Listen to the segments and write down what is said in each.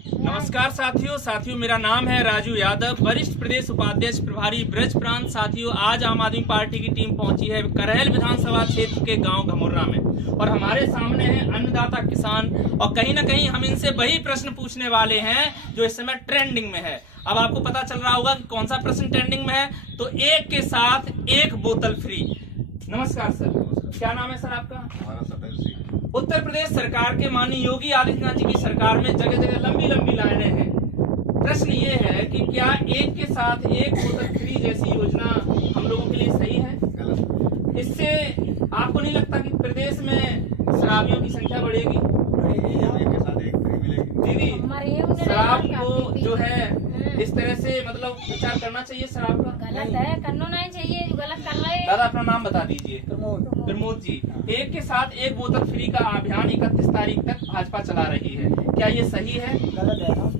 नमस्कार साथियों मेरा नाम है राजू यादव, वरिष्ठ प्रदेश उपाध्यक्ष प्रभारी ब्रज प्रांत। साथियों, आज आम आदमी पार्टी की टीम पहुंची है करहल विधानसभा क्षेत्र के गांव घमुर्रा में और हमारे सामने है अन्नदाता किसान और कहीं ना कहीं हम इनसे वही प्रश्न पूछने वाले हैं जो इस समय ट्रेंडिंग में है। अब आपको पता चल रहा होगा कि कौन सा प्रश्न ट्रेंडिंग में है, तो एक के साथ एक बोतल फ्री। नमस्कार सर, क्या नाम है सर आपका? हमारा सफेद सिंह। उत्तर प्रदेश सरकार के माननीय योगी आदित्यनाथ जी की सरकार में जगह जगह लंबी लंबी लाइनें हैं। प्रश्न ये है कि क्या एक के साथ एक बोतल फ्री जैसी योजना हम लोगों के लिए सही है? गलत। इससे आपको नहीं लगता कि प्रदेश में शराबियों की संख्या बढ़ेगी? एक के साथ एक फ्री मिलेगी। दीदी, शराब को जो है इस तरह से मतलब विचार करना चाहिए शराब का? गलत है, करना नहीं चाहिए, जो गलत कर रहे हैं। दादा अपना नाम बता दीजिए। प्रमोद जी, एक के साथ एक बोतल फ्री का अभियान 31 तारीख तक भाजपा चला रही है, क्या ये सही है?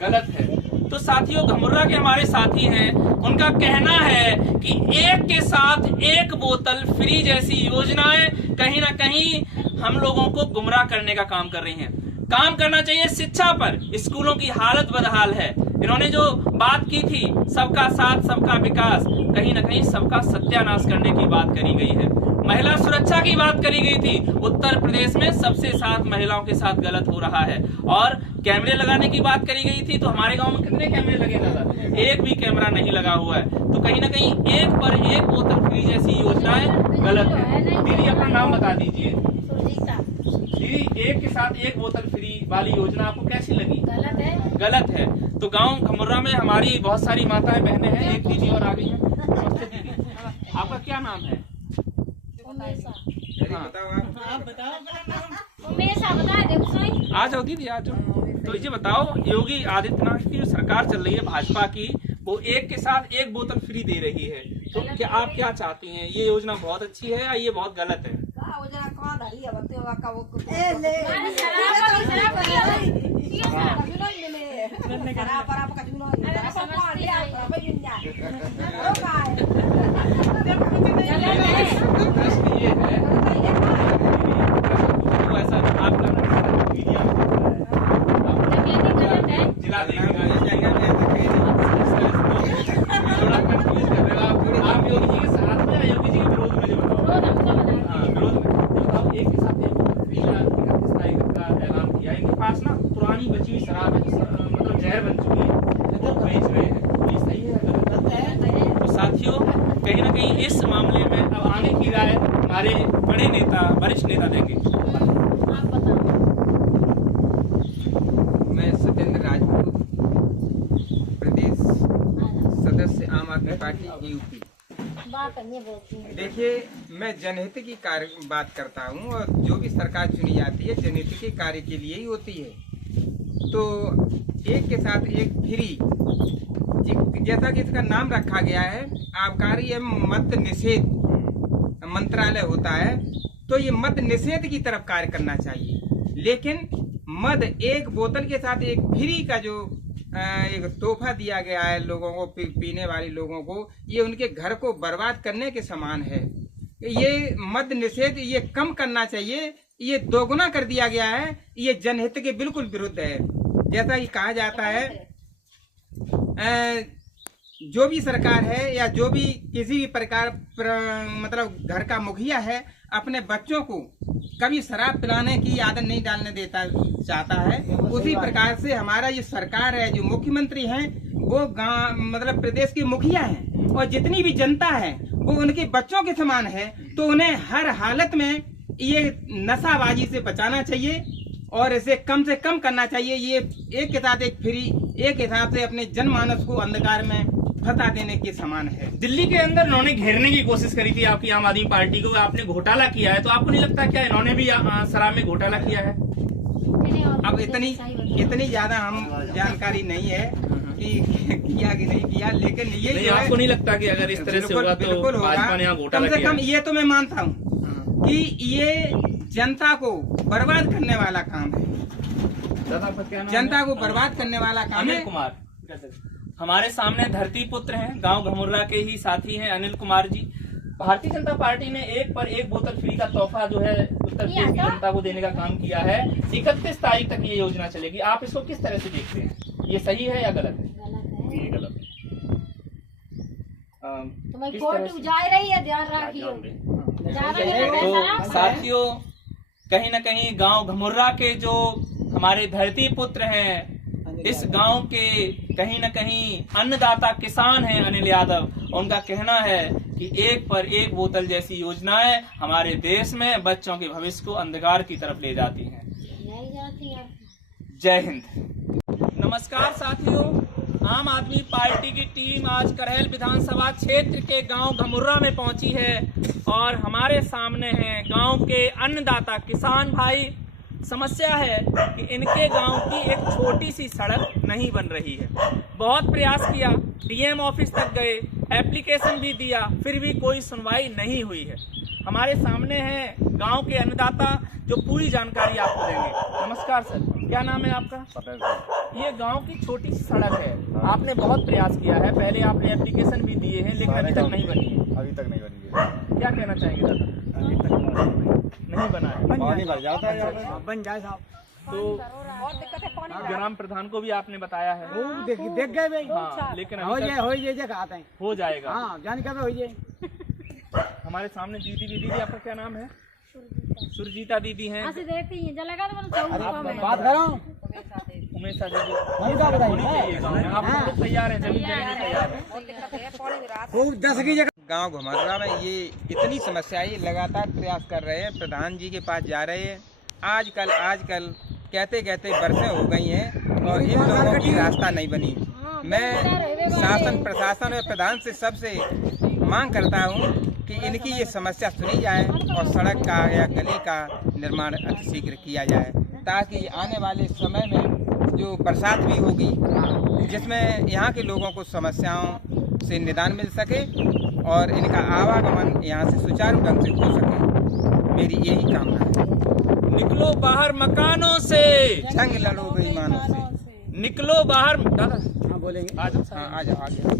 गलत है। तो साथियों, घमुर्रा के हमारे साथी हैं, उनका कहना है कि एक के साथ एक बोतल फ्री जैसी योजनाएं कहीं ना कहीं हम लोगों को गुमराह करने का काम कर रही हैं। काम करना चाहिए शिक्षा पर। स्कूलों की हालत बदहाल है। इन्होंने जो बात की थी सबका साथ सबका विकास, कहीं ना कहीं सबका सत्यानाश करने की बात करी गई है। महिला सुरक्षा की बात करी गई थी, उत्तर प्रदेश में सबसे साथ महिलाओं के साथ गलत हो रहा है। और कैमरे लगाने की बात करी गई थी, तो हमारे गांव में कितने कैमरे लगे दादा? एक भी कैमरा नहीं लगा हुआ है। तो कहीं ना कहीं एक पर एक बोतल फ्री जैसी योजनाएं गलत है। दीदी अपना नाम बता दीजिए। दीदी, एक के साथ एक बोतल फ्री वाली योजना आपको कैसी लगी? गलत है। गलत है। तो गांव घमुर्रा में हमारी बहुत सारी माताएं बहनें हैं, एक दीदी और आ गई है। नमस्ते दीदी, आपका क्या नाम है? आ जाओ दीदी, आ जाओ। तो ये बताओ, योगी आदित्यनाथ की जो सरकार चल रही है भाजपा की, वो एक के साथ एक बोतल फ्री दे रही है, तो क्या आप क्या चाहती हैं? ये योजना बहुत अच्छी है या ये बहुत गलत है? प्रश्न ये है, तो ऐसा आपका मीडिया जिला थोड़ा कंफ्यूज कर रहे हो आप योगी जी के साथ में या योगी जी के विरोध में? जो बताओ विरोध में बताओ। एक के साथ एक 31 तारीख का ऐलान किया। इनके पास ना पुरानी बची हुई शराब है, मतलब जहर बन चुकी है, वो बेच रहे हैं। ये सही है गलत है? तो साथियों, कहीं ना कहीं इस मामले में अब आगे की राय हमारे बड़े नेता, वरिष्ठ नेता देंगे। आप बताओ। मैं सत्येंद्र राजपूत, प्रदेश सदस्य आम आदमी पार्टी यूपी। देखिए, मैं जनहित की कार्य बात करता हूँ और जो भी सरकार चुनी जाती है जनहित के कार्य के लिए ही होती है। तो एक के साथ एक फ्री, जैसा कि इसका नाम रखा गया है, आबकारी एवं मद्य निषेध मंत्रालय होता है, तो ये मद्य निषेध की तरफ कार्य करना चाहिए। लेकिन मद एक बोतल के साथ एक फ्री का जो एक तोहफा दिया गया है लोगों को, पीने वाले लोगों को, ये उनके घर को बर्बाद करने के समान है। ये मद्य निषेध ये कम करना चाहिए, ये दोगुना कर दिया गया है, ये जनहित के बिल्कुल विरुद्ध है। जैसा कि कहा जाता है, जो भी सरकार है या जो भी किसी भी प्रकार मतलब घर का मुखिया है, अपने बच्चों को कभी शराब पिलाने की आदत नहीं डालने देता चाहता है। उसी प्रकार से हमारा ये सरकार है, जो मुख्यमंत्री हैं वो गांव मतलब प्रदेश के मुखिया हैं, और जितनी भी जनता है वो उनके बच्चों के समान है। तो उन्हें हर हालत में ये नशाबाजी से बचाना चाहिए और इसे कम से कम करना चाहिए। ये एक के साथ एक फ्री एक हिसाब से अपने जनमानस को अंधकार में फंसा देने के समान है। दिल्ली के अंदर इन्होंने घेरने की कोशिश करी थी आपकी आम आदमी पार्टी को, आपने घोटाला किया है, तो आपको नहीं लगता क्या इन्होंने भी शराब में घोटाला किया है? अब इतनी ज्यादा हम जानकारी नहीं है कि किया कि नहीं किया, लेकिन ये नहीं, आपको नहीं लगता कि अगर इस तरह से होगा तो भाजपा ने यहाँ घोटाला किया? कम से कम ये तो मैं मानता हूँ कि ये जनता को बर्बाद करने वाला काम है। जनता को बर्बाद करने वाला काम है। अनिल कुमार हमारे सामने धरती पुत्र हैं, गांव घमुर्रा के ही साथी हैं अनिल कुमार जी। भारतीय जनता पार्टी ने 1 पर 1 बोतल फ्री का तोहफा जो है उत्तर प्रदेश की जनता को देने का काम किया है। 31 तारीख तक ये योजना चलेगी। आप इसको किस तरह से देखते हैं, ये सही है या गलत है? ये गलत है। किस तरह से? जा रही है, ध्यान रखियो। तो साथियों, कहीं न कहीं गांव घमुर्रा के जो हमारे धरती पुत्र हैं, इस गांव के कहीं न कहीं अन्नदाता किसान हैं अनिल यादव, उनका कहना है कि 1 पर 1 बोतल जैसी योजनाएं हमारे देश में बच्चों के भविष्य को अंधकार की तरफ ले जाती हैं। जय हिंद। नमस्कार साथियों, आम आदमी पार्टी की टीम आज करहल विधानसभा क्षेत्र के गांव घमुर्रा में पहुंची है और हमारे सामने हैं गांव के अन्नदाता किसान भाई। समस्या है कि इनके गांव की एक छोटी सी सड़क नहीं बन रही है। बहुत प्रयास किया, डीएम ऑफिस तक गए, एप्लीकेशन भी दिया, फिर भी कोई सुनवाई नहीं हुई है। हमारे सामने हैं गांव के अन्नदाता जो पूरी जानकारी आपको देंगे। नमस्कार सर, क्या नाम है आपका? पटेल सर। ये गांव की छोटी सी सड़क है, आपने बहुत प्रयास किया है, पहले आपने एप्लीकेशन भी दिए हैं लेकिन अभी तक नहीं बनी है। अभी तक नहीं बनी है। क्या कहना चाहेंगे दादा? अभी तक नहीं बना है। पानी भर जाता है यहाँ बन जाए साहब। तो ग्राम प्रधान को भी आपने बताया है। देख गए भाई। हाँ, लेकिन हो अभी जाए तक कहते हैं। हो जाएगा। हाँ, जान कब हो जाए। हमारे सामने दीदी, आपका क्या नाम है? सुरजीता दीदी हैं। बात करो। उमेशा दीदी हम क्या बताएं? होनी चाहिए गाँव में। आप लोग तैयार हैं, जमीन देने के तैयार हैं। खूब 10 की जगह गांव घुमरवा में ये इतनी समस्याएं लगातार प्रयास कर रहे हैं, प्रधान जी के पास जा रहे हैं। आजकल कहते कहते बरसें हो गई हैं और इन लोगों की रास्ता नहीं बनी। मैं शासन प्रशासन और प्रधान से सबसे मांग करता हूं कि इनकी ये समस्या सुनी जाए और सड़क का या गली का निर्माण अतिशीघ्र किया जाए, ताकि आने वाले समय में जो बरसात भी होगी जिसमें यहाँ के लोगों को समस्याओं से निदान मिल सके और इनका आवागमन यहाँ से सुचारू ढंग से हो सके। मेरी यही कामना है। निकलो बाहर मकानों से, जंग लड़ो बेईमानों से। निकलो बाहर। दादा हाँ बोलेंगे। आ जाओ। हाँ, आ जाओ, आ जाओ।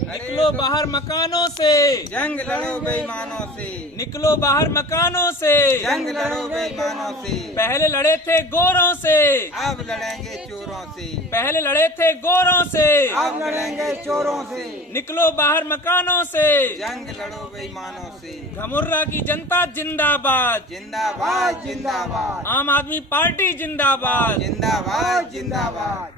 निकलो बाहर मकानों से, जंग लड़ो बेईमानों से। निकलो बाहर मकानों से, जंग लड़ो बेईमानों से। पहले लड़े थे गोरों से, अब लड़ेंगे चोरों से। पहले लड़े थे गोरों से, अब लड़ेंगे चोरों से। निकलो बाहर मकानों से, जंग लड़ो बेईमानों से। घमुर्रा की जनता जिंदाबाद, जिंदाबाद जिंदाबाद। आम आदमी पार्टी जिंदाबाद। जिंदाबाद जिंदाबाद।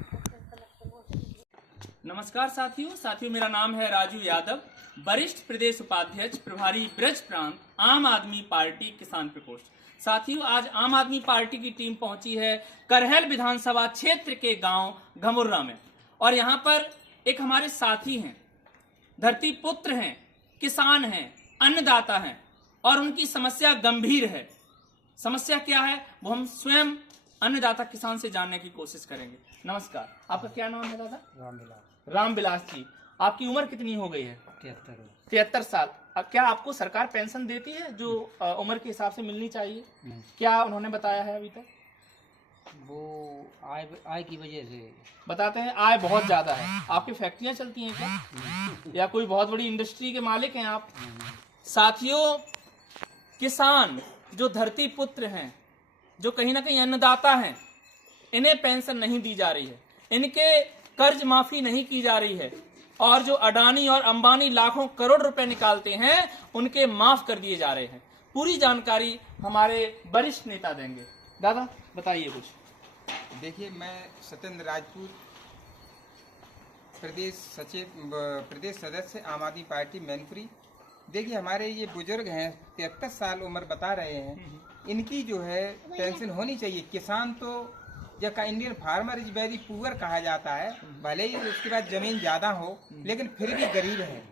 नमस्कार साथियों, मेरा नाम है राजू यादव, वरिष्ठ प्रदेश उपाध्यक्ष प्रभारी ब्रज प्रांत, आम आदमी पार्टी किसान प्रकोष्ठ। साथियों, आज आम आदमी पार्टी की टीम पहुंची है करहल विधानसभा क्षेत्र के गांव घमुर्रा में और यहां पर एक हमारे साथी हैं, धरती पुत्र हैं, किसान हैं, अन्नदाता हैं और उनकी समस्या गंभीर है। समस्या क्या है वो हम स्वयं अन्नदाता किसान से जानने की कोशिश करेंगे। नमस्कार, आपका क्या नाम है दादा? रामविलास जी। आपकी उम्र कितनी हो गई है? 73 साल। अब क्या आपको सरकार पेंशन देती है जो उम्र के हिसाब से मिलनी चाहिए? क्या उन्होंने बताया है अभी तक? वो आय की वजह से बताते हैं आय बहुत ज्यादा है। आपकी फैक्ट्रियां चलती हैं क्या या कोई बहुत बड़ी इंडस्ट्री के मालिक हैं आप? साथियों, किसान जो धरती पुत्र हैं, जो कहीं ना कहीं अन्नदाता हैं, इन्हें पेंशन नहीं दी जा रही है, इनके कर्ज माफी नहीं की जा रही है और जो अडानी और अंबानी लाखों करोड़ रुपए निकालते हैं उनके माफ कर दिए जा रहे हैं। पूरी जानकारी हमारे वरिष्ठ नेता देंगे। दादा बताइए कुछ। देखिए, मैं सत्येंद्र राजपूत, प्रदेश सदस्य आम आदमी पार्टी मैनपुरी। देखिए, हमारे ये बुजुर्ग हैं, 73 साल उम्र बता रहे हैं, इनकी जो है पेंशन होनी चाहिए। किसान तो जबकि Indian farmer is very poor कहा जाता है, भले ही उसके बाद जमीन ज्यादा हो लेकिन फिर भी गरीब है,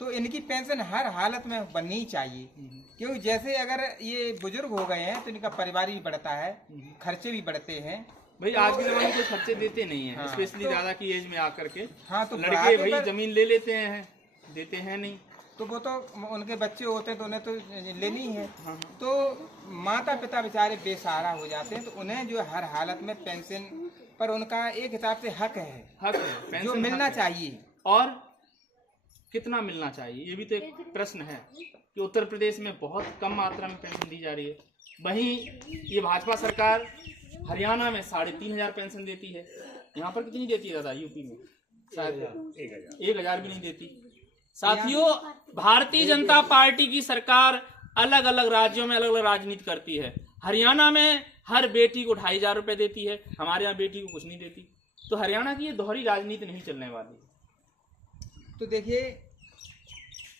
तो इनकी पेंशन हर हालत में बननी चाहिए। क्योंकि जैसे अगर ये बुजुर्ग हो गए हैं तो इनका परिवार भी बढ़ता है, खर्चे भी बढ़ते हैं। भाई आज के जमाने में कोई खर्चे देते नहीं है, स्पेशली तो, दादा की एज में आकर के। हाँ, तो लड़के भाई जमीन ले लेते हैं, देते हैं नहीं, तो वो तो उनके बच्चे होते हैं तो उन्हें तो लेनी है। तो माता पिता बेचारे बेसहारा हो जाते हैं, तो उन्हें जो हर हालत में पेंशन पर उनका एक हिसाब से हक है पेंशन जो मिलना चाहिए। और कितना मिलना चाहिए, ये भी तो एक प्रश्न है कि उत्तर प्रदेश में बहुत कम मात्रा में पेंशन दी जा रही है। वहीं ये भाजपा सरकार हरियाणा में 3,500 पेंशन देती है। यहाँ पर कितनी देती है दादा? यूपी में शायद 1,000 भी नहीं देती। साथियों, भारतीय जनता पार्टी की सरकार अलग अलग राज्यों में अलग अलग राजनीति करती है। हरियाणा में हर बेटी को 2,500 रुपए देती है, हमारे यहाँ बेटी को कुछ नहीं देती। तो हरियाणा की ये दोहरी राजनीति नहीं चलने वाली। तो देखिए,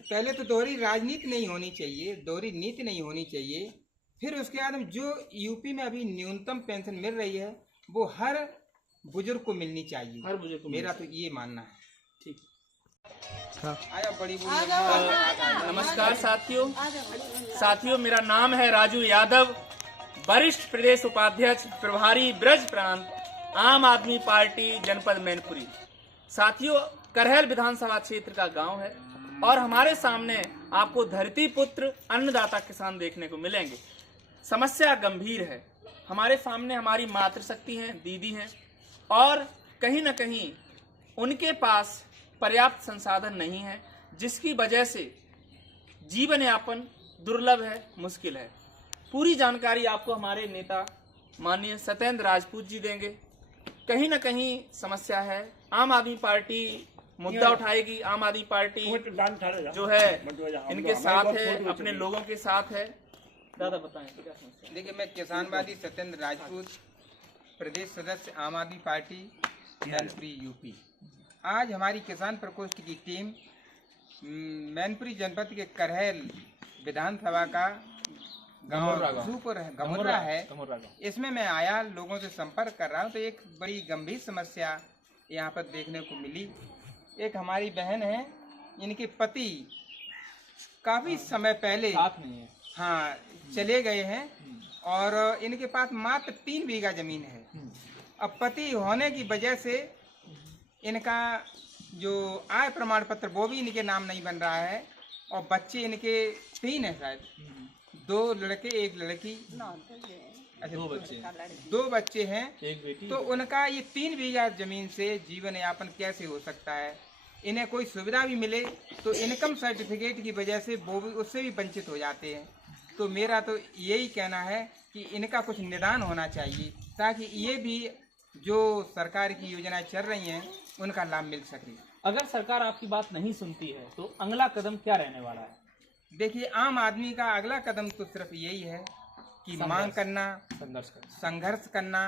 पहले तो दोहरी राजनीति नहीं होनी चाहिए, दोहरी नीति नहीं होनी चाहिए। फिर उसके बाद जो यूपी में अभी न्यूनतम पेंशन मिल रही है वो हर बुजुर्ग को मिलनी चाहिए, हर बुजुर्ग को मेरा तो ये मानना है। ठीक। आया बड़ी नमस्कार साथियों, मेरा नाम है राजू यादव, वरिष्ठ प्रदेश उपाध्यक्ष प्रभारी ब्रज प्रांत, आम आदमी पार्टी जनपद मैनपुरी। साथियों, करहल विधानसभा क्षेत्र का गांव है और हमारे सामने आपको धरती पुत्र अन्नदाता किसान देखने को मिलेंगे। समस्या गंभीर है। हमारे सामने हमारी मातृशक्ति हैं, दीदी हैं, और कहीं न कहीं उनके पास पर्याप्त संसाधन नहीं है, जिसकी वजह से जीवन यापन दुर्लभ है, मुश्किल है। पूरी जानकारी आपको हमारे नेता माननीय सत्येंद्र राजपूत जी देंगे। कहीं न कहीं समस्या है। आम आदमी पार्टी मुद्दा उठाएगी, आम आदमी पार्टी जो है इनके साथ है, अपने लोगों के साथ है। दादा बताएं क्या समस्या? देखिए, मैं किसानवादी सत्येंद्र राजपूत, प्रदेश सदस्य आम आदमी पार्टी मैनपुरी यूपी। आज हमारी किसान प्रकोष्ठ की टीम मैनपुरी जनपद के करहल विधानसभा का गमुर्रा है, इसमें मैं आया, लोगों से संपर्क कर रहा हूँ। तो एक बड़ी गंभीर समस्या यहाँ पर देखने को मिली। एक हमारी बहन है, इनके पति काफी समय पहले चले गए हैं और इनके पास मात्र 3 बीघा जमीन है। अब पति होने की वजह से इनका जो आय प्रमाण पत्र वो भी इनके नाम नहीं बन रहा है, और बच्चे इनके 3 है शायद, 2 लड़के 1 लड़की। अच्छा, 2 बच्चे हैं, एक बेटी। तो उनका ये 3 बीघा जमीन से जीवन यापन कैसे हो सकता है? इन्हें कोई सुविधा भी मिले तो इनकम सर्टिफिकेट की वजह से वो भी उससे भी वंचित हो जाते हैं। तो मेरा तो यही कहना है कि इनका कुछ निदान होना चाहिए, ताकि ये भी जो सरकार की योजनाएं चल रही हैं उनका लाभ मिल सके। अगर सरकार आपकी बात नहीं सुनती है तो अगला कदम क्या रहने वाला है? देखिए, आम आदमी का अगला कदम तो सिर्फ यही है कि मांग करना, संघर्ष करना,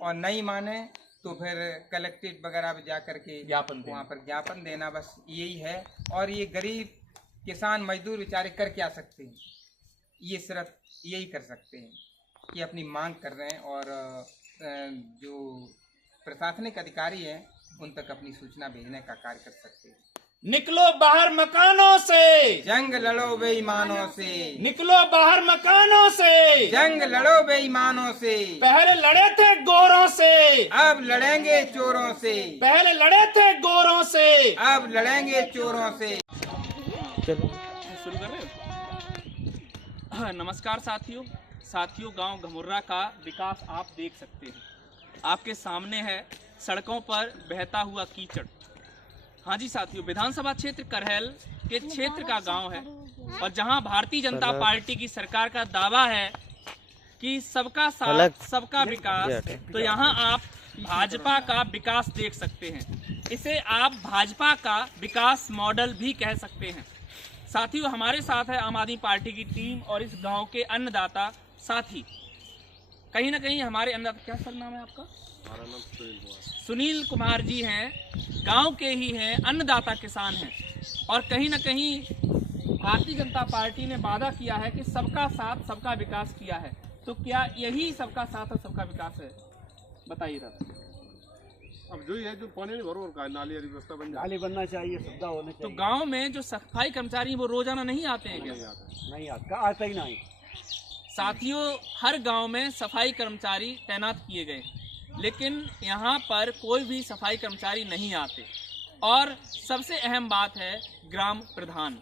और नहीं माने तो फिर कलेक्ट्रेट वगैरह पे जा करके वहाँ पर ज्ञापन देना, बस यही है। और ये गरीब किसान मजदूर बेचारे कर क्या सकते हैं? ये सिर्फ यही कर सकते हैं कि अपनी मांग कर रहे हैं, और जो प्रशासनिक अधिकारी हैं उन तक अपनी सूचना भेजने का कार्य कर सकते हैं। निकलो बाहर मकानों से, जंग लड़ो बेईमानों से। निकलो बाहर मकानों से, जंग लड़ो बेईमानों से। पहले लड़े थे गोरों से, अब लड़ेंगे चोरों से। पहले लड़े थे गोरों से, अब लड़ेंगे चोरों से। शुरू कर रहे हो? नमस्कार साथियों, गांव घमुर्रा का विकास आप देख सकते हैं। आपके सामने है सड़कों पर बहता हुआ कीचड़। हाँ जी साथियों, विधानसभा क्षेत्र करहल के क्षेत्र का गांव है, और जहां भारतीय जनता पार्टी की सरकार का दावा है कि सबका साथ सबका विकास, तो यहां आप भाजपा का विकास देख सकते हैं। इसे आप भाजपा का विकास मॉडल भी कह सकते हैं। साथियों, हमारे साथ है आम आदमी पार्टी की टीम और इस गांव के अन्नदाता साथी। कहीं ना कहीं हमारे अन्नदाता, क्या सर नाम है आपका? सुनील कुमार जी हैं, गांव के ही हैं, अन्नदाता किसान हैं, और कहीं ना कहीं भारतीय जनता पार्टी ने वादा किया है कि सबका साथ सबका विकास किया है। तो क्या यही सबका साथ और सबका विकास है? बताइए दादा। अब जो है जो पानी भरो का नाली व्यवस्था बन जाए, नाली बनना चाहिए, सुविधा होनी तो चाहिए। गांव में जो सफाई कर्मचारी वो रोजाना नहीं आते हैं क्या? नहीं आता ही नहीं। साथियों, हर गांव में सफाई कर्मचारी तैनात किए गए, लेकिन यहाँ पर कोई भी सफाई कर्मचारी नहीं आते। और सबसे अहम बात है ग्राम प्रधान।